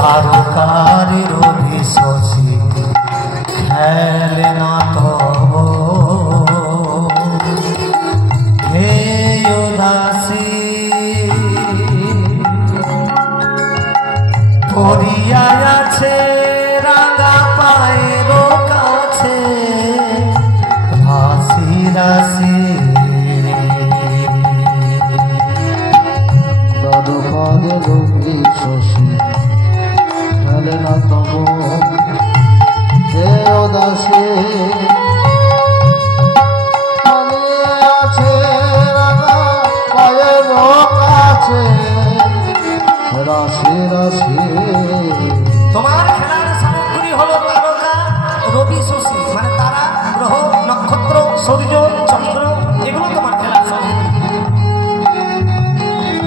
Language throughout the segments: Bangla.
তারকারি রবি শশী খেলে না তব হে উদাসী পড়িয়া আছে রাঙা পায়ের কাছে রাশি রাশি তারকারি রবি শশী খেলে না তব হে উদাসী আছে রাঙা পায়ের কাছে রাশি রাশি। তোমার খেলার সামগ্রী হলো তারকা রবি শশী, মানে তারা গ্রহ নক্ষত্র সূর্য চন্দ্র, এগুলো তোমার খেলার সামগ্রী।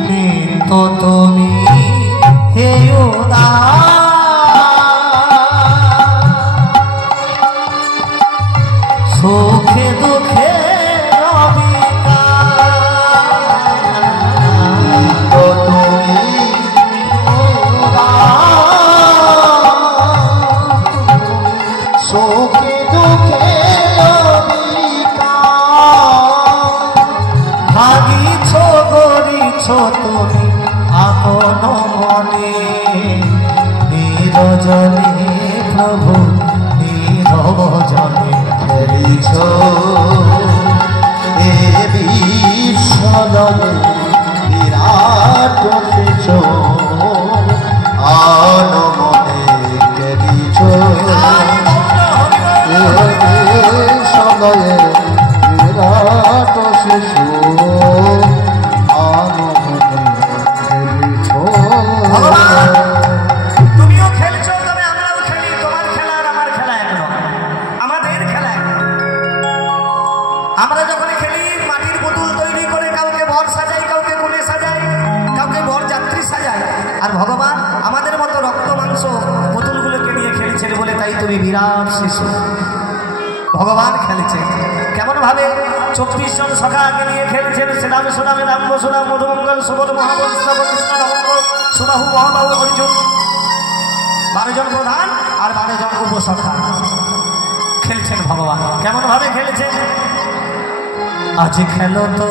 নিত্য তুমি হে সুখে দুঃখে সুখে দুঃখে ভাগিছ গরিছ তুমি আপন মনে নিরজনে প্রভু নিরজনে খেলিছ এ বিশ্বদলে বিরাট শিছ আনমনে খেলিছ এ বিশ্বদলে বিরাট শিশু আনমনে খেলিছ। তুমিও খেলছো, তবে আমরাও খেলি। তোমার খেলা আর আমার খেলা এক নয়, আমাদের খেলা এক। আমরা যখন খেলি মাটির পুতুল তৈরি করে কাউকে বর সাজাই, কাউকে কোলে সাজাই, কাউকে বর যাত্রী সাজাই। আর ভগবান আমাদের মতো রক্ত মাংস পুতুলগুলোকে নিয়ে খেলছেন বলে তাই তুমি বিরাট শিশু। ভগবান খেলেছে কেমন ভাবে? 24 জন সখাকে নিয়ে খেলছেন। শ্রীরাম সুরামে রাম সুরাম মধুমঙ্গল সুবোধ মহাবৈষ্ণব কৃষ্ণ নবঙ্গল সুবাহু মহাবাহু অর্জুন, 12 জন প্রধান আর 12 জন উপসখা খেলছেন। ভগবান কেমন ভাবে খেলেছেন? আজ খেলো তো